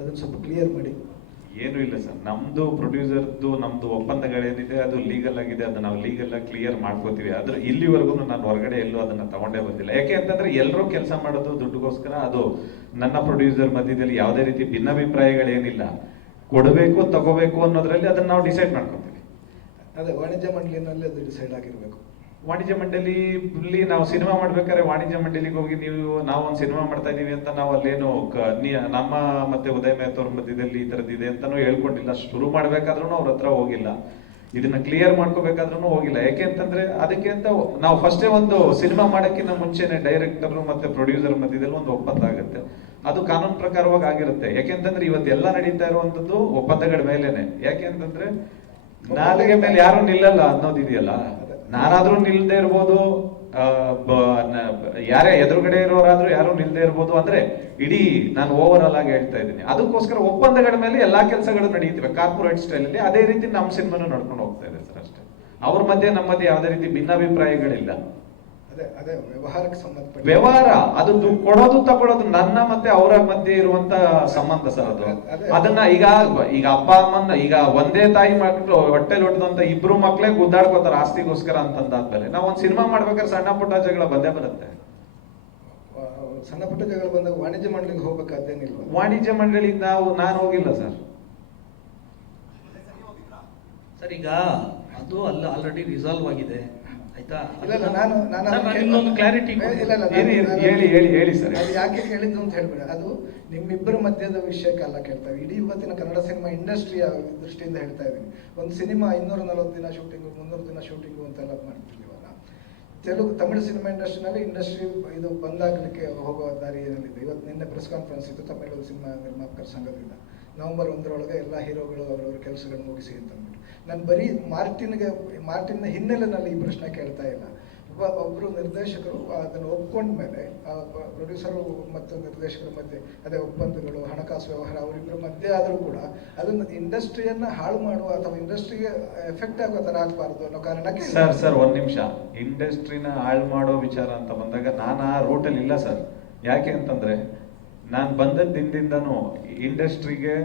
ಅದನ್ನು ಸ್ವಲ್ಪ ಕ್ಲಿಯರ್ ಮಾಡಿ. ಏನು ಇಲ್ಲ ಸರ್, ನಮ್ದು ಪ್ರೊಡ್ಯೂಸರ್ದು ನಮ್ದು ಒಪ್ಪಂದಗಳೇನಿದೆ ಅದು ಲೀಗಲ್ ಆಗಿದೆ, ಅದನ್ನ ನಾವು ಲೀಗಲ್ ಆಗಿ ಕ್ಲಿಯರ್ ಮಾಡ್ಕೋತೀವಿ. ಆದ್ರೆ ಇಲ್ಲಿವರೆಗೂ ನಾನು ಹೊರಗಡೆ ಎಲ್ಲೂ ಅದನ್ನ ತಗೊಂಡೇ ಬಂದಿಲ್ಲ. ಯಾಕೆ ಅಂತಂದ್ರೆ ಎಲ್ಲರೂ ಕೆಲಸ ಮಾಡೋದು ದುಡ್ಡುಗೋಸ್ಕರ. ಅದು ನನ್ನ ಪ್ರೊಡ್ಯೂಸರ್ ಮಧ್ಯದಲ್ಲಿ ಯಾವುದೇ ರೀತಿ ಭಿನ್ನಾಭಿಪ್ರಾಯಗಳೇನಿಲ್ಲ. ಕೊಡಬೇಕು ತಗೋಬೇಕು ಅನ್ನೋದ್ರಲ್ಲಿ ಅದನ್ನ ನಾವು ಡಿಸೈಡ್ ಮಾಡ್ಕೊತೀವಿ. ಅದೇ ವಾಣಿಜ್ಯ ಮಂಡಳಿನಲ್ಲಿ ಅದು ಡಿಸೈಡ್ ಆಗಿರಬೇಕು. ವಾಣಿಜ್ಯ ಮಂಡಳಿಲಿ ನಾವು ಸಿನಿಮಾ ಮಾಡ್ಬೇಕಾದ್ರೆ ವಾಣಿಜ್ಯ ಮಂಡಳಿಗೆ ಹೋಗಿ ನಾವು ಒಂದು ಸಿನಿಮಾ ಮಾಡ್ತಾ ಇದೀವಿ ಅಂತ ನಾವು ಅಲ್ಲೇನು ನಮ್ಮ ಮತ್ತೆ ಉದಯ ಮೇಹ್ತವ್ರ ಮಧ್ಯದಲ್ಲಿ ಈ ತರದ್ದು ಇದೆ ಅಂತಾನು ಹೇಳ್ಕೊಂಡಿಲ್ಲ. ಶುರು ಮಾಡ್ಬೇಕಾದ್ರೂ ಅವ್ರ ಹತ್ರ ಹೋಗಿಲ್ಲ, ಇದನ್ನ ಕ್ಲಿಯರ್ ಮಾಡ್ಕೋಬೇಕಾದ್ರೂ ಹೋಗಿಲ್ಲ. ಯಾಕೆ ಅಂತಂದ್ರೆ ಅದಕ್ಕೆ ಅಂತ ನಾವು ಫಸ್ಟೇ ಒಂದು ಸಿನಿಮಾ ಮಾಡೋಕ್ಕಿಂತ ಮುಂಚೆನೆ ಡೈರೆಕ್ಟರ್ ಮತ್ತೆ ಪ್ರೊಡ್ಯೂಸರ್ ಮಧ್ಯದಲ್ಲಿ ಒಂದು ಒಪ್ಪಂದ ಆಗುತ್ತೆ. ಅದು ಕಾನೂನು ಪ್ರಕಾರವಾಗಿ ಆಗಿರುತ್ತೆ. ಯಾಕೆಂತಂದ್ರೆ ಇವತ್ತೆಲ್ಲ ನಡೀತಾ ಇರುವಂತದ್ದು ಒಪ್ಪಂದಗಳ ಮೇಲೆನೆ. ಯಾಕೆ ಅಂತಂದ್ರೆ ನಾಲಿಗೆ ಮೇಲೆ ಯಾರು ನಿಲ್ಲಲ್ಲ ಅನ್ನೋದಿದೆಯಲ್ಲ. ನಾನಾದ್ರೂ ನಿಲ್ದೇ ಇರ್ಬೋದು, ಯಾರೇ ಎದುರುಗಡೆ ಇರೋರಾದ್ರೂ ಯಾರು ನಿಲ್ದೇ ಇರ್ಬೋದು. ಅಂದ್ರೆ ಇಡೀ ನಾನು ಓವರ್ ಆಗಿ ಹೇಳ್ತಾ ಇದ್ದೀನಿ. ಅದಕ್ಕೋಸ್ಕರ ಒಪ್ಪಂದಗಳ ಮೇಲೆ ಎಲ್ಲಾ ಕೆಲಸಗಳು ನಡೀತಿವೆ ಕಾರ್ಪೊರೇಟ್ ಸ್ಟೈಲ್ ಅಲ್ಲಿ. ಅದೇ ರೀತಿ ನಮ್ಮ ಸಿನಿಮಾನು ನಡ್ಕೊಂಡು ಹೋಗ್ತಾ ಇದೆ ಸರ್ ಅಷ್ಟೇ. ಅವ್ರ ಮಧ್ಯೆ ನಮ್ಮ ಮಧ್ಯೆ ಯಾವುದೇ ರೀತಿ ಭಿನ್ನಾಭಿಪ್ರಾಯಗಳಿಲ್ಲ. ಅದೇ ವ್ಯವಹಾರಕ್ಕೆ ಸಂಬಂಧಪಟ್ಟ ವ್ಯವಹಾರ, ಅದು ಕೊಡೋದು ತಗೊಳ್ಳೋದು ನನ್ನ ಮತ್ತೆ ಅವರ ಮಧ್ಯೆ ಇರುವಂತ ಸಂಬಂಧ ಸರ್ ಅದು. ಅದನ್ನ ಈಗ ಅಪ್ಪ ಅಮ್ಮನ ಈಗ ಒಂದೇ ತಾಯಿ ಮಕ್ಕಳು ಹೊಟ್ಟೆಲಿ ಹೊಟ್ಟದಂತ ಇಬ್ರು ಮಕ್ಳೇ ಗುದ್ದಾಡ್ಕೋತಾರ ಆಸ್ತಿಗೋಸ್ಕರ ಅಂತಂದಾದ್ಮೇಲೆ ನಾವು ಒಂದ್ ಸಿನಿಮಾ ಮಾಡ್ಬೇಕಾದ್ರೆ ಸಣ್ಣ ಪುಟ್ಟ ಜಗಳ ಬಂದೇ ಬರುತ್ತೆ. ಸಣ್ಣ ಪುಟ್ಟ ಜಗಳ ಬಂದಾಗ ವಾಣಿಜ್ಯ ಮಂಡಳಿಗೆ ಹೋಗ್ಬೇಕಾದೇನಿಲ್ವ? ವಾಣಿಜ್ಯ ಮಂಡಳಿಗೆ ನಾನು ಹೋಗಿಲ್ಲ ಸರ್. ಸರ್ ಈಗ ಅದು ಆಲ್ರೆಡಿ ರಿಸಾಲ್ವ್ ಆಗಿದೆ ಆಯ್ತಾ? ಇನ್ನೊಂದು ಕ್ಲಾರಿಟಿ ಹೇಳಿ ಸರ್. ಅದು ಯಾಕೆ ಕೇಳಿದ್ದು ಅಂತ ಹೇಳ್ಬೇಡ. ಅದು ನಿಮ್ಮಿಬ್ಬರ ಮಧ್ಯದ ವಿಷಯಕ್ಕಲ್ಲ ಕೇಳ್ತಾ ಇದ್ದೀವಿ. ಇಡೀ ಇವತ್ತಿನ ಕನ್ನಡ ಸಿನಿಮಾ ಇಂಡಸ್ಟ್ರಿಯ ದೃಷ್ಟಿಯಿಂದ ಹೇಳ್ತಾ ಇದ್ದೀನಿ. ಒಂದು ಸಿನಿಮಾ 240 ದಿನ ಶೂಟಿಂಗು 300 ದಿನ ಶೂಟಿಂಗು ಅಂತೆಲ್ಲ ಮಾಡ್ತಿರ್ಲಿವಲ್ಲ. ತಮಿಳು ಸಿನಿಮಾ ಇಂಡಸ್ಟ್ರಿನಲ್ಲಿ ಇದು ಬಂದಾಗಲಿಕ್ಕೆ ಹೋಗುವ ದಾರಿ ಏನಿದೆ. ಇವತ್ತು ನಿನ್ನೆ ಪ್ರೆಸ್ ಕಾನ್ಫರೆನ್ಸ್ ಇತ್ತು ತಮಿಳು ಸಿನಿಮಾ ನಿರ್ಮಾಪಕರ ಸಂಘದಿಂದ. ನವೆಂಬರ್ 1 ಎಲ್ಲ ಹೀರೋಗಳು ಅವರವರ ಕೆಲಸಗಳನ್ನು ಮುಗಿಸಿ ಅಂತ ಅಂದ್ಬಿಟ್ಟು. ನಾನು ಬರೀ ಮಾರ್ಟಿನ್ನ ಹಿನ್ನೆಲೆಯಲ್ಲಿ ಈ ಪ್ರಶ್ನೆ ಕೇಳ್ತಾ ಇಲ್ಲ. ಒಬ್ಬರು ನಿರ್ದೇಶಕರು ಅದನ್ನು ಒಪ್ಕೊಂಡ್ಮೇಲೆ ಪ್ರೊಡ್ಯೂಸರು ಮತ್ತು ನಿರ್ದೇಶಕರ ಮಧ್ಯೆ ಅದೇ ಒಪ್ಪಂದಗಳು, ಹಣಕಾಸು ವ್ಯವಹಾರ ಅವರಿಬ್ಬರ ಮಧ್ಯೆ ಆದರೂ ಕೂಡ ಅದನ್ನು ಇಂಡಸ್ಟ್ರಿಯನ್ನ ಹಾಳು ಮಾಡುವ ಅಥವಾ ಇಂಡಸ್ಟ್ರಿಗೆ ಎಫೆಕ್ಟ್ ಆಗೋ ತರ ಆಗಬಾರ್ದು ಅನ್ನೋ ಕಾರಣಕ್ಕೆ. ಸರ್ ಒಂದ್ ನಿಮಿಷ, ಇಂಡಸ್ಟ್ರಿನ ಹಾಳು ಮಾಡೋ ವಿಚಾರ ಅಂತ ಬಂದಾಗ ನಾನು ಆ ರೂಟಲ್ಲಿ ಇಲ್ಲ ಸರ್. ಯಾಕೆ ಅಂತಂದ್ರೆ ನಾನು ಬಂದದ ದಿನದಿಂದನೂ ಇಂಡಸ್ಟ್ರಿಗೆ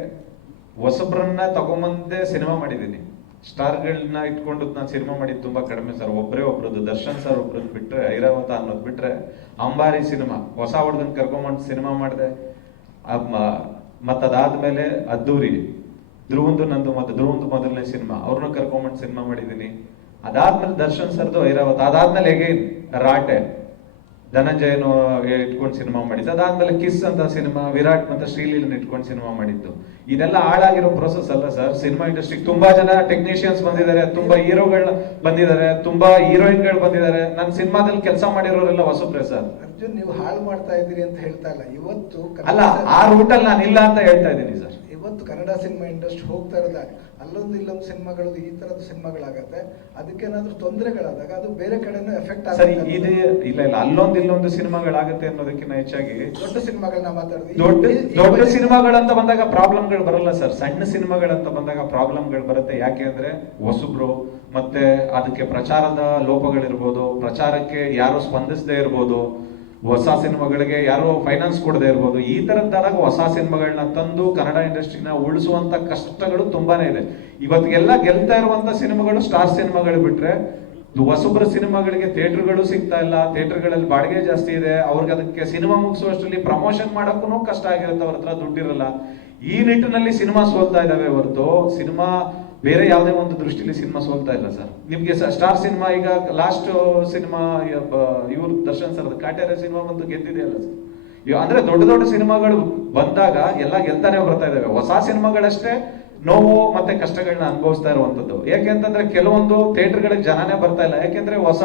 ಹೊಸಬ್ರನ್ನ ತಗೊಂಬಂದೇ ಸಿನಿಮಾ ಮಾಡಿದ್ದೀನಿ. ಸ್ಟಾರ್ಗಳನ್ನ ಇಟ್ಕೊಂಡು ನಾನು ಸಿನಿಮಾ ಮಾಡಿದ್ದು ತುಂಬಾ ಕಡಿಮೆ ಸರ್. ಒಬ್ರದ್ದು ದರ್ಶನ್ ಸರ್ ಒಬ್ರದ್ದು ಬಿಟ್ರೆ, ಐರಾವತ ಅನ್ನೋದು ಬಿಟ್ರೆ, ಅಂಬಾರಿ ಸಿನಿಮಾ ಹೊಸ ಹುಡುಗನ್ ಕರ್ಕೊಂಬಂದು ಸಿನಿಮಾ ಮಾಡಿದೆ. ಮತ್ತದಾದ್ಮೇಲೆ ಅದ್ದೂರಿ, ಧ್ರುವಂದು ಮೊದಲನೇ ಸಿನಿಮಾ, ಅವ್ರನ್ನ ಕರ್ಕೊಂಬಂದು ಸಿನಿಮಾ ಮಾಡಿದ್ದೀನಿ. ಅದಾದ್ಮೇಲೆ ದರ್ಶನ್ ಸರ್ದು ಐರಾವತ, ಅದಾದ್ಮೇಲೆ ಎಗೈನ್ ರಾಟೆ, ಧನಂಜಯನು ಇಟ್ಕೊಂಡು ಸಿನಿಮಾ ಮಾಡಿದ್ದು. ಅದಾದ್ಮೇಲೆ ಕಿಸ್ ಅಂತ ಸಿನಿಮಾ, ವಿರಾಟ್ ಮತ್ತೆ ಶ್ರೀಲೀಲನ್ ಇಟ್ಕೊಂಡು ಸಿನಿಮಾ ಮಾಡಿದ್ದು. ಇದೆಲ್ಲ ಹಾಳಾಗಿರೋ ಪ್ರೊಸೆಸ್ ಅಲ್ಲ ಸರ್. ಸಿನಿಮಾ ಇಂಡಸ್ಟ್ರಿಗೆ ತುಂಬಾ ಜನ ಟೆಕ್ನಿಷಿಯನ್ಸ್ ಬಂದಿದ್ದಾರೆ, ತುಂಬಾ ಹೀರೋಗಳು ಬಂದಿದ್ದಾರೆ, ತುಂಬಾ ಹೀರೋಯಿನ್ಗಳು ಬಂದಿದ್ದಾರೆ. ನನ್ನ ಸಿನಿಮಾದಲ್ಲಿ ಕೆಲಸ ಮಾಡಿರೋರೆಲ್ಲ ಹೊಸಬ್ರೆ ಸರ್. ಅರ್ಜುನ್, ನೀವು ಹಾಳು ಮಾಡ್ತಾ ಇದ್ದೀರಿ ಅಂತ ಹೇಳ್ತಾ ಇಲ್ಲ. ಇವತ್ತು ಅಲ್ಲ, ಆ ರೂಟಲ್ಲಿ ನಾನು ಇಲ್ಲ ಅಂತ ಹೇಳ್ತಾ ಇದ್ದೀನಿ ಸರ್. ಇವತ್ತು ಕನ್ನಡ ಸಿನಿಮಾ ಇಂಡಸ್ಟ್ರಿ ಹೋಗ್ತಾ ಇರೋದಾಗ ಅಲ್ಲೊಂದು ಇಲ್ಲೊಂದು ಸಿನಿಮಾಗಳು ಈ ತರದ ಸಿನಿಮಾಗಳಾಗತ್ತೆ. ಅದಕ್ಕೇನಾದ್ರೂ ತೊಂದರೆಗಳಾದಾಗ ಅದು ಬೇರೆ ಕಡೆನೂ ಎಫೆಕ್ಟ್ ಆಗುತ್ತೆ. ಇಲ್ಲ ಅಲ್ಲೊಂದು ಸಿನಿಮಾಗಳಾಗತ್ತೆ ಅನ್ನೋದಕ್ಕಿಂತ ಹೆಚ್ಚಾಗಿ ದೊಡ್ಡ ಸಿನಿಮಾಗಳನ್ನ ಮಾತಾಡಿದ್ವಿ. ದೊಡ್ಡ ಸಿನಿಮಾಗಳಂತ ಬಂದಾಗ ಪ್ರಾಬ್ಲಮ್ಗಳು ಬರಲ್ಲ ಸರ್. ಸಣ್ಣ ಸಿನಿಮಾಗಳಂತ ಬಂದಾಗ ಪ್ರಾಬ್ಲಮ್ಗಳು ಬರುತ್ತೆ. ಯಾಕೆ ಅಂದ್ರೆ ಹೊಸಬ್ರು, ಮತ್ತೆ ಅದಕ್ಕೆ ಪ್ರಚಾರದ ಲೋಪಗಳಿರ್ಬೋದು, ಪ್ರಚಾರಕ್ಕೆ ಯಾರು ಸ್ಪಂದಿಸದೇ ಇರ್ಬೋದು, ಹೊಸ ಸಿನಿಮಾಗಳಿಗೆ ಯಾರೋ ಫೈನಾನ್ಸ್ ಕೊಡದೇ ಇರ್ಬೋದು. ಈ ತರದ್ದಾದಾಗ ಹೊಸ ಸಿನಿಮಾಗಳನ್ನ ತಂದು ಕನ್ನಡ ಇಂಡಸ್ಟ್ರಿನ ಉಳಿಸುವಂತ ಕಷ್ಟಗಳು ತುಂಬಾನೇ ಇದೆ. ಇವತ್ತಿಗೆಲ್ಲ ಗೆಲ್ತಾ ಇರುವಂತ ಸಿನಿಮಾಗಳು ಸ್ಟಾರ್ ಸಿನಿಮಾಗಳು ಬಿಟ್ರೆ, ಹೊಸಬ್ರ ಸಿನಿಮಾಗಳಿಗೆ ಥಿಯೇಟರ್ಗಳು ಸಿಗ್ತಾ ಇಲ್ಲ. ಥಿಯೇಟರ್ಗಳಲ್ಲಿ ಬಾಡಿಗೆ ಜಾಸ್ತಿ ಇದೆ. ಅವ್ರಿಗೆ ಅದಕ್ಕೆ ಸಿನಿಮಾ ಮುಗಿಸುವಷ್ಟರಲ್ಲಿ ಪ್ರಮೋಷನ್ ಮಾಡೋಕ್ಕೂ ಕಷ್ಟ ಆಗಿರುತ್ತೆ. ಅವ್ರ ಹತ್ರ ದುಡ್ಡಿರಲ್ಲ. ಈ ನಿಟ್ಟಿನಲ್ಲಿ ಸಿನಿಮಾ ಸೋಲ್ತಾ ಇದಾವೆ ಹೊರತು ಸಿನಿಮಾ ಬೇರೆ ಯಾವುದೇ ಒಂದು ದೃಷ್ಟಿಲಿ ಸಿನಿಮಾ ಸೋಲ್ತಾ ಇಲ್ಲ ಸರ್. ನಿಮ್ಗೆ ಸ್ಟಾರ್ ಸಿನಿಮಾ ಈಗ ಲಾಸ್ಟ್ ಸಿನಿಮಾ ಇವ್ರು ದರ್ಶನ್ ಸರ್ ಕಾಟೇರ ಸಿನಿಮಾ ಬಂದು ಗೆದ್ದಿದೆಯಲ್ಲ ಸರ್. ಅಂದ್ರೆ ದೊಡ್ಡ ಸಿನಿಮಾಗಳು ಬಂದಾಗ ಎಲ್ಲ ಗೆಲ್ತಾನೆ ಬರ್ತಾ ಇದಾವೆ. ಹೊಸ ಸಿನಿಮಾಗಳಷ್ಟೇ ನೋವು ಮತ್ತೆ ಕಷ್ಟಗಳನ್ನ ಅನುಭವಿಸ್ತಾ ಇರುವಂತದ್ದು. ಯಾಕೆ ಅಂತಂದ್ರೆ ಕೆಲವೊಂದು ಥಿಯೇಟರ್ಗಳಿಗೆ ಜನನೇ ಬರ್ತಾ ಇಲ್ಲ. ಯಾಕೆಂದ್ರೆ ಹೊಸ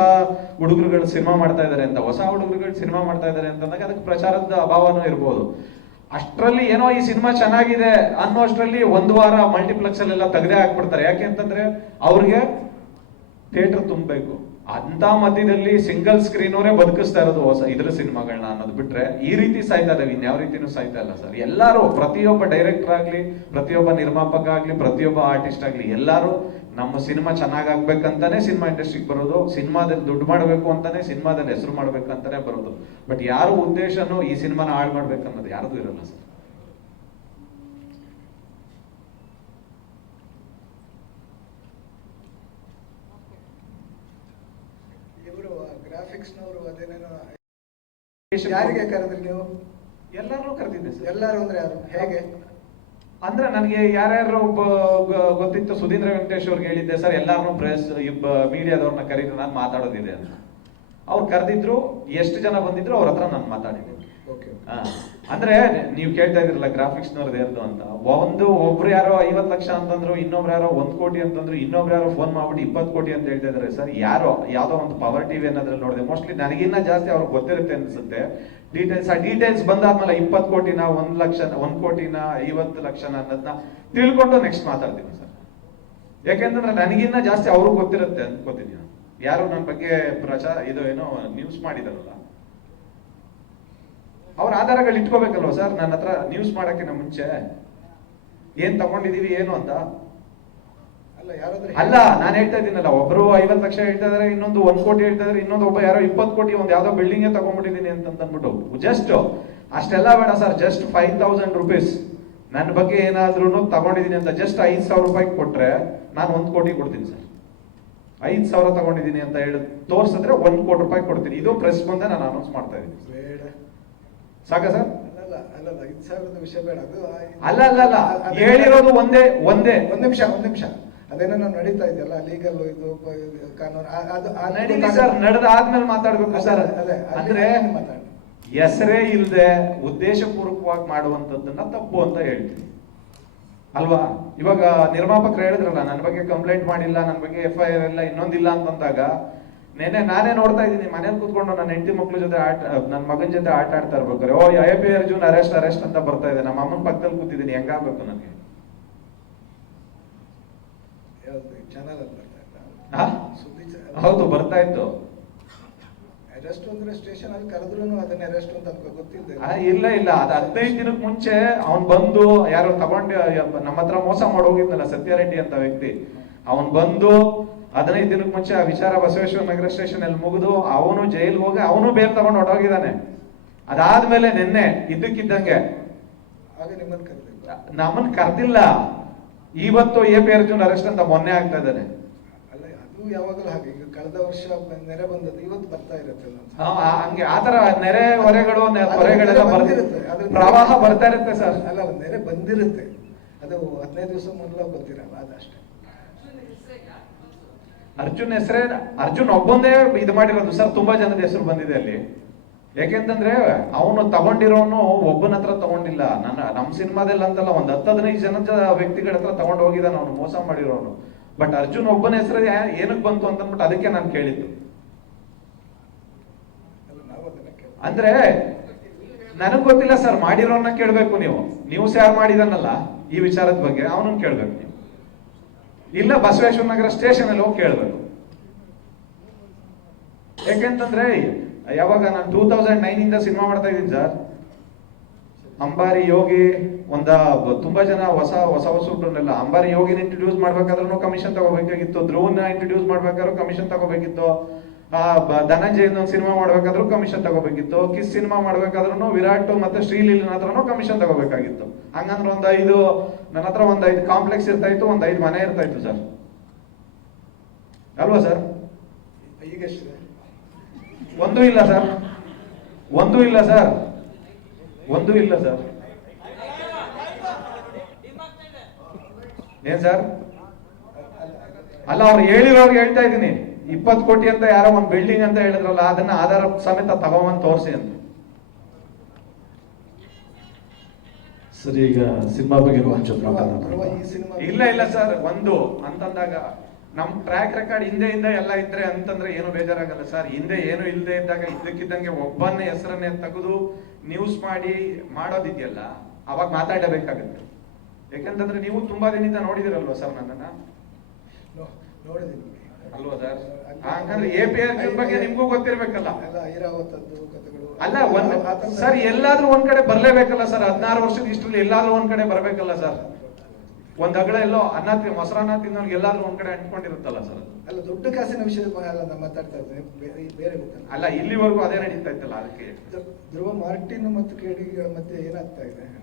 ಹುಡುಗರುಗಳು ಸಿನಿಮಾ ಮಾಡ್ತಾ ಇದಾರೆ ಅಂತ. ಹೊಸ ಹುಡುಗರುಗಳು ಸಿನಿಮಾ ಮಾಡ್ತಾ ಇದಾರೆ ಅಂತಂದಾಗ ಅದಕ್ಕೆ ಪ್ರಚಾರದ ಅಭಾವನೂ ಇರ್ಬೋದು. ಅಷ್ಟರಲ್ಲಿ ಏನೋ ಈ ಸಿನಿಮಾ ಚೆನ್ನಾಗಿದೆ ಅನ್ನೋ ಅಷ್ಟರಲ್ಲಿ ಒಂದು ವಾರ ಮಲ್ಟಿಪ್ಲೆಕ್ಸ್ ಅಲ್ಲೆಲ್ಲ ತೆಗೆದೇ ಹಾಕ್ಬಿಡ್ತಾರೆ. ಯಾಕೆ ಅಂತಂದ್ರೆ ಅವ್ರಿಗೆ ಥಿಯೇಟರ್ ತುಂಬಬೇಕು. ಅಂತ ಮಧ್ಯದಲ್ಲಿ ಸಿಂಗಲ್ ಸ್ಕ್ರೀನ್ ಅವರೇ ಬದುಕಿಸ್ತಾ ಇರೋದು ಹೊಸ ಇದ್ರ ಸಿನಿಮಾಗಳನ್ನ ಅನ್ನೋದು ಬಿಟ್ರೆ ಈ ರೀತಿ ಸಾಯ್ತಾ ಇದಾವೆ. ಇನ್ಯಾವ ರೀತಿನೂ ಸಾಯ್ತಾ ಇಲ್ಲ ಸರ್. ಎಲ್ಲರೂ, ಪ್ರತಿಯೊಬ್ಬ ಡೈರೆಕ್ಟರ್ ಆಗ್ಲಿ, ಪ್ರತಿಯೊಬ್ಬ ನಿರ್ಮಾಪಕ ಆಗ್ಲಿ, ಪ್ರತಿಯೊಬ್ಬ ಆರ್ಟಿಸ್ಟ್ ಆಗ್ಲಿ, ಎಲ್ಲರೂ ನಮ್ಮ ಸಿನಿಮಾ ಚೆನ್ನಾಗಾಗ್ಬೇಕಂತಾನೆ ಸಿನಿಮಾ ಇಂಡಸ್ಟ್ರಿಗೆ ಬರೋದು. ಸಿನಿಮಾದಲ್ಲಿ ದುಡ್ಡು ಮಾಡಬೇಕು ಅಂತಾನೆ, ಸಿನಿಮಾದಲ್ಲಿ ಹೆಸರು ಮಾಡ್ಬೇಕಂತಾನೆ ಬರೋದು. ಬಟ್ ಯಾರು ಉದ್ದೇಶನೂ ಈ ಸಿನಿಮಾನ ಹಾಳು ಮಾಡ್ಬೇಕನ್ನೋದು ಯಾರ್ದು ಇರಲ್ಲ ಸರ್. ಗ್ರಾಫಿಕ್ಸ್ನವರು ಅದೇನೇನೋ ಯಾರಿಗೆ ಕರೆದ್ರಿ ನೀವು? ಎಲ್ಲರೂ ಕರೆದಿದ್ದೆ ಸರ್. ಎಲ್ಲರೂ ಅಂದ್ರೆ ಯಾರು, ಹೇಗೆ? ಅಂದ್ರೆ ನನಗೆ ಯಾರ್ಯಾರು ಗೊತ್ತಿತ್ತು, ಸುಧೀಂದ್ರ ವೆಂಕಟೇಶ್ ಅವ್ರಿಗೆ ಹೇಳಿದ್ದೆ ಸರ್ ಎಲ್ಲಾರನ್ನೂ ಪ್ರೆಸ್ ಮೀಡಿಯಾದವ್ರನ್ನ ಕರೀರಿ, ನಾನು ಮಾತಾಡೋದಿದೆ ಅಂತ. ಅವ್ರು ಕರೆದಿದ್ರು, ಎಷ್ಟು ಜನ ಬಂದಿದ್ರು ಅವ್ರ ಹತ್ರ ನಾನು ಮಾತಾಡಿದ್ದೆ. ಅಂದ್ರೆ ನೀವು ಕೇಳ್ತಾ ಇದ್ರಲ್ಲ ಗ್ರಾಫಿಕ್ಸ್ನವ್ರದ್ದು ಯಾರ್ದು ಅಂತ, ಒಬ್ರು ಯಾರೋ 50 ಲಕ್ಷ ಅಂತಂದ್ರು, ಇನ್ನೊಬ್ರು ಯಾರೋ 1 ಕೋಟಿ ಅಂತಂದ್ರು, ಇನ್ನೊಬ್ರು ಯಾರೋ ಫೋನ್ ಮಾಡ್ಬಿಟ್ಟು 20 ಕೋಟಿ ಅಂತ ಹೇಳ್ತಾ ಇದಾರೆ ಸರ್. ಯಾರೋ ಯಾವ್ದೋ ಒಂದು ಪವರ್ ಟಿವಿ ಅನ್ನೋದ್ರಲ್ಲಿ ನೋಡಿದೆ, ಮೋಸ್ಟ್ಲಿ ನನಗಿನ್ನ ಜಾಸ್ತಿ ಅವ್ರಿಗೆ ಗೊತ್ತಿರುತ್ತೆ ಅನ್ಸುತ್ತೆ. ಡೀಟೇಲ್ಸ್ ಬಂದಾದ್ಮೇಲೆ 20 ಕೋಟಿನ 1 ಲಕ್ಷ 1 ಕೋಟಿನ 50 ಲಕ್ಷನ ಅನ್ನೋದನ್ನ ತಿಳ್ಕೊಂಡು ನೆಕ್ಸ್ಟ್ ಮಾತಾಡ್ತೀನಿ ಸರ್. ಯಾಕೆಂತಂದ್ರೆ ನನಗಿನ್ನ ಜಾಸ್ತಿ ಅವ್ರಿಗೆ ಗೊತ್ತಿರುತ್ತೆ ಅನ್ಕೋತೀನಿ. ಯಾರು ನನ್ನ ಬಗ್ಗೆ ಇದು ಏನೋ ನ್ಯೂಸ್ ಮಾಡಿದಾರಲ್ಲ, ಅವ್ರ ಆಧಾರಗಳು ಇಟ್ಕೋಬೇಕಲ್ವ ಸರ್ ನನ್ನ ಹತ್ರ ನ್ಯೂಸ್ ಮಾಡಕ್ಕಿಂತ ಮುಂಚೆ. ಏನ್ ತಗೊಂಡಿದೀವಿ ಏನು ಅಂತ ಅಲ್ಲ, ನಾನು ಹೇಳ್ತಾ ಇದ್ದೀನಲ್ಲ, ಒಬ್ರು 50 ಲಕ್ಷ ಹೇಳ್ತಾ ಇದಾರೆ, ಇನ್ನೊಂದು 1 ಕೋಟಿ ಹೇಳ್ತಾ ಇದಾರೆ, ಇನ್ನೊಂದು ಒಬ್ಬ ಯಾರೋ 20 ಕೋಟಿ ಒಂದು ಯಾವ್ದೋ ಬಿಲ್ಡಿಂಗ್ ತಗೊಂಡ್ಬಿಟ್ಟಿದೀನಿ ಅಂತ ಅಂದ್ಬಿಟ್ಟು. ಜಸ್ಟ್ ಅಷ್ಟೆಲ್ಲ ಬೇಡ ಸರ್, ಜಸ್ಟ್ 5000 ರುಪೀಸ್ ನನ್ನ ಬಗ್ಗೆ ಏನಾದ್ರೂ ತಗೊಂಡಿದೀನಿ ಅಂತ ಜಸ್ಟ್ 5000 ರೂಪಾಯಿ ಕೊಟ್ರೆ ನಾನು 1 ಕೋಟಿ ಕೊಡ್ತೀನಿ ಸರ್. 5000 ತಗೊಂಡಿದೀನಿ ಅಂತ ಹೇಳಿ ತೋರ್ಸಿದ್ರೆ 1 ಕೋಟಿ ರೂಪಾಯಿ ಕೊಡ್ತೀನಿ. ಇದು ಪ್ರೆಸ್ ಮುಂದೆ ನಾನು ಅನೌನ್ಸ್ ಮಾಡ್ತಾ ಇದ್ದೀನಿ. ಸಾಕ ಸರ್? ಅಲ್ಲ ಹೇಳಿರೋದು ಒಂದೇ. ಒಂದ್ ನಿಮಿಷ ಅದೇನೋ ನಡೀತಾ ಇದೆಯಲ್ಲ ಲೀಗಲ್ ಇದು ಕಾನೂನು ನಡೀಲಿ ಸರ್, ನಡೆದಾದ್ಮೇಲೆ ಮಾತಾಡ್ಬೇಕು ಸರ್. ಅಂದ್ರೆ ಹೆಸರೇ ಇಲ್ಲದೆ ಉದ್ದೇಶಪೂರ್ವಕವಾಗಿ ಮಾಡುವಂತದ್ದನ್ನ ತಪ್ಪು ಅಂತ ಹೇಳ್ತೀನಿ ಅಲ್ವಾ? ಇವಾಗ ನಿರ್ಮಾಪಕರು ಹೇಳಿದ್ರಲ್ಲ ನನ್ನ ಬಗ್ಗೆ ಕಂಪ್ಲೇಂಟ್ ಮಾಡಿಲ್ಲ, ನನ್ನ ಬಗ್ಗೆ FIR ಇಲ್ಲ, ಇನ್ನೊಂದಿಲ್ಲ ಅಂತಂದಾಗ ನಾನೇ ನೋಡ್ತಾ ಇದ್ದೀನಿ ಮನೇಲಿ ಕೂತ್ಕೊಂಡು ನನ್ನ ಹೆಂಡತಿ ಮಕ್ಳ ಜೊತೆ ನನ್ನ ಮಗನ ಜೊತೆ ಆಟ ಆಡ್ತಾ ಇರ್ಬೇಕಾರೆ AP ಅರ್ಜುನ್ ಅರೆಸ್ಟ್ ಅಂತ ಬರ್ತಾ ಇದೆ. ನಮ್ಮ ಅಮ್ಮನ ಪಕ್ಕದಲ್ಲಿ ಕೂತಿದ್ದೀನಿ, ಹೆಂಗಾಗ್ಬೇಕು ನನಗೆ? ಹೌದು ಬರ್ತಾ ಇತ್ತು. ಅರೆಸ್ಟ್ ಅಂದ್ರೆ ಸ್ಟೇಷನ್ ಅಲ್ಲಿ ಕರೆದ್ರು ಅದನ್ನ ಅರೆಸ್ಟ್ ಅಂತ ಗೊತ್ತಿಲ್ಲ. ಇಲ್ಲ ಅದು 15 ದಿನಕ್ಕೆ ಮುಂಚೆ ಅವ್ನ್ ಬಂದು ಯಾರೋ ತಗೊಂಡು ನಮ್ಮ ಹತ್ರ ಮೋಸ ಮಾಡೋಗಿದ್ನಲ್ಲ ಸತ್ಯಾರೆಡ್ಡಿ ಅಂತ ವ್ಯಕ್ತಿ, ಅವನ್ ಬಂದು 15 ದಿನಕ್ಕೆ ಮುಂಚೆ ಆ ವಿಚಾರ ಬಸವೇಶ್ವರ ನಗರ ಸ್ಟೇಷನ್ ಅಲ್ಲಿ ಮುಗಿದು ಅವನು ಜೈಲ್ಗೆ ಹೋಗಿ ಅವನು ಬೇಲ್ ತಗೊಂಡು ಹೊರಟೋಗಿದ್ದಾನೆ. ಅದಾದ್ಮೇಲೆ ನಿನ್ನೆ ಇದ್ದಕ್ಕಿದ್ದಂಗೆ ನಮ್ಮನ್ನ ಕರ್ದಿಲ್ಲ, ಇವತ್ತು AP ಅರ್ಜುನ್ ಅರೆಸ್ಟ್ ಅಂತ ಮೊನ್ನೆ ಆಗ್ತಾ ಇದ್ದಾನೆ. ಅಲ್ಲ ಅದು ಯಾವಾಗಲೂ ಹಾಗೆ, ಈಗ ಕಳೆದ ವರ್ಷ ನೆರೆ ಬಂದದ್ದು ಇವತ್ತು ಬರ್ತಾ ಇರುತ್ತೆ. ಹಂಗೆ ಆತರ ನೆರೆ ಹೊರೆಗಳು ಹೊರೆಗಳೆಲ್ಲ ಬರ್ತಿರುತ್ತೆ, ಪ್ರವಾಹ ಬರ್ತಾ ಇರುತ್ತೆ ಸರ್. ಅಲ್ಲ ನೆರೆ ಬಂದಿರುತ್ತೆ, ಅದು 15 ದಿವಸ ಮೊದಲು ಗೊತ್ತಿರಲ್ಲ, ಅದಷ್ಟೇ. ಅರ್ಜುನ್ ಒಬ್ಬಂದೇ ಇದು ಮಾಡಿರೋದು ಸರ್, ತುಂಬಾ ಜನದ ಹೆಸರು ಬಂದಿದೆ ಅಲ್ಲಿ. ಯಾಕೆಂತಂದ್ರೆ ಅವನು ತಗೊಂಡಿರೋನು ಒಬ್ಬನ ಹತ್ರ ತಗೊಂಡಿಲ್ಲ, ನಮ್ಮ ಸಿನಿಮಾದಲ್ಲಿ ಅಂತಲ್ಲ, ಒಂದ್ 10-15 ಜನದ ವ್ಯಕ್ತಿಗಳ ಹತ್ರ ತಗೊಂಡು ಹೋಗಿದ್ದಾನೆ ಅವನು ಮೋಸ ಮಾಡಿರೋನು. ಬಟ್ ಅರ್ಜುನ್ ಒಬ್ಬನ ಹೆಸರು ಏನಕ್ಕೆ ಬಂತು ಅಂತಂದ್ಬಿಟ್ಟು ಅದಕ್ಕೆ ನಾನು ಕೇಳಿದ್ದು. ಅಂದ್ರೆ ನನಗ್ ಗೊತ್ತಿಲ್ಲ ಸರ್, ಮಾಡಿರೋನ್ನ ಕೇಳ್ಬೇಕು ನೀವು. ನ್ಯೂಸ್ ಯಾರು ಮಾಡಿದಾನಲ್ಲ ಈ ವಿಚಾರದ ಬಗ್ಗೆ ಅವನನ್ನ ಕೇಳ್ಬೇಕು ನೀವು, ಇಲ್ಲ ಬಸವೇಶ್ವರ ನಗರ ಸ್ಟೇಷನ್ ಅಲ್ಲಿ ಹೋಗಿ ಕೇಳ್ಬೇಕು. ಯಾಕೆಂತಂದ್ರೆ ಯಾವಾಗ ನಾನು 2009 ಇಂದ ಸಿನಿಮಾ ಮಾಡ್ತಾ ಇದ್ದೀನಿ ಸರ್, ಅಂಬಾರಿ ಯೋಗಿ ತುಂಬಾ ಜನ ಹೊಸಬ್ರನ್ನೆಲ್ಲ ಅಂಬಾರಿ ಯೋಗಿನ ಇಂಟ್ರೊಡ್ಯೂಸ್ ಮಾಡ್ಬೇಕಾದ್ರೂ ಕಮಿಷನ್ ತಗೋಬೇಕಾಗಿತ್ತು, ಧ್ರುವನ್ನ ಇಂಟ್ರೊಡ್ಯೂಸ್ ಮಾಡ್ಬೇಕಾದ್ರೂ ಕಮಿಷನ್ ತಗೋಬೇಕಿತ್ತು, ಧನಂಜಯ ಒಂದು ಸಿನಿಮಾ ಮಾಡ್ಬೇಕಾದ್ರೂ ಕಮಿಷನ್ ತಗೋಬೇಕಿತ್ತು, ಕಿಸ್ ಸಿನಿಮಾ ಮಾಡ್ಬೇಕಾದ್ರೂ ವಿರಾಟ್ ಮತ್ತೆ ಶ್ರೀಲೀಲನ ಹತ್ರನೂ ಕಮಿಷನ್ ತಗೋಬೇಕಾಗಿತ್ತು. ಹಂಗಂದ್ರೆ ನನ್ನ ಹತ್ರ ಒಂದು 5 ಕಾಂಪ್ಲೆಕ್ಸ್ ಇರ್ತಾ ಇತ್ತು, ಒಂದು 5 ಮನೆ ಇರ್ತಾ ಇತ್ತು ಸರ್, ಅಲ್ವಾ ಸರ್? ಈಗ ಒಂದೂ ಇಲ್ಲ ಸರ್. ಏನ್ ಸರ್? ಅಲ್ಲ ಅವ್ರು ಹೇಳಿರೋರ್ಗೆ ಹೇಳ್ತಾ ಇದ್ದೀನಿ, 20 ಕೋಟಿ ಅಂತ ಯಾರೋ ಒಂದು ಬಿಲ್ಡಿಂಗ್ ಅಂತ ಹೇಳಿದ್ರಲ್ಲ, ಅದನ್ನ ಆಧಾರ ಸಮೇತ ತಗೊಂಬಂದು ತೋರಿಸಿ ಅಂತ. ಸರಿ, ಈಗ ಸಿನಿಮಾ ಬಗ್ಗೆ ಇಲ್ಲ ಸರ್, ಒಂದು ಅಂತಂದಾಗ ನಮ್ ಟ್ರ್ಯಾಕ್ ರೆಕಾರ್ಡ್ ಹಿಂದೆ ಎಲ್ಲ ಇದ್ರೆ ಅಂತಂದ್ರೆ ಏನು ಬೇಜಾರಾಗಲ್ಲ ಸರ್. ಹಿಂದೆ ಏನು ಇಲ್ಲದೆ ಇದ್ದಾಗ ಇದ್ದಕ್ಕಿದ್ದಂಗೆ ಒಬ್ಬನ ಹೆಸರನ್ನೇ ತೆಗೆದು ನ್ಯೂಸ್ ಮಾಡೋದಿದೆಯಲ್ಲ, ಅವಾಗ ಮಾತಾಡಬೇಕಾಗುತ್ತೆ. ಯಾಕಂತಂದ್ರೆ ನೀವು ತುಂಬಾ ದಿನದಿಂದ ನೋಡಿದಿರಲ್ವಾ ಸರ್ ನನ್ನನ್ನ? ನೋಡಿದೀನಿ ಅಲ್ವಾ ಸರ್? ಹಾಗಂದ್ರೆ AP ಅರ್ಜುನ್ ಬಗ್ಗೆ ನಿಮ್ಗೂ ಗೊತ್ತಿರ್ಬೇಕಲ್ಲ. ಅಲ್ಲ ಸರ್, ಎಲ್ಲಾದ್ರೂ ಒಂದ್ ಕಡೆ ಬರ್ಲೇಬೇಕಲ್ಲ ಸರ್. 16 ವರ್ಷದ ಇಷ್ಟರಲ್ಲಿ ಎಲ್ಲಾದ್ರೂ ಒಂದ್ ಕಡೆ ಬರ್ಬೇಕಲ್ಲ ಸರ್. ಒಂದ್ ಅಗಳ ಎಲ್ಲೋ ಮೊಸರನ್ನ ತಿನ್ನೋರ್ಗೆ ಎಲ್ಲಾದ್ರೂ ಒಂದ್ ಕಡೆ ಅಂಟ್ಕೊಂಡಿರುತ್ತಲ್ಲ ಸರ್. ಅಲ್ಲ ದೊಡ್ಡ ಕಾಸಿನ ವಿಷಯದ ಮಾತಾಡ್ತಾ ಇದ್ದೇನೆ, ಬೇರೆ ಅಲ್ಲ ಇಲ್ಲಿವರೆಗೂ ಅದೇ ನಡೀತಾ ಇತ್ತಲ್ಲ. ಅದಕ್ಕೆ ಧ್ರುವ ಮಾರ್ಟಿನ್ ಮತ್ತು KD ಗಳ ಮಧ್ಯೆ ಏನಾಗ್ತಾ ಇದೆ ಅಣ್ಣ?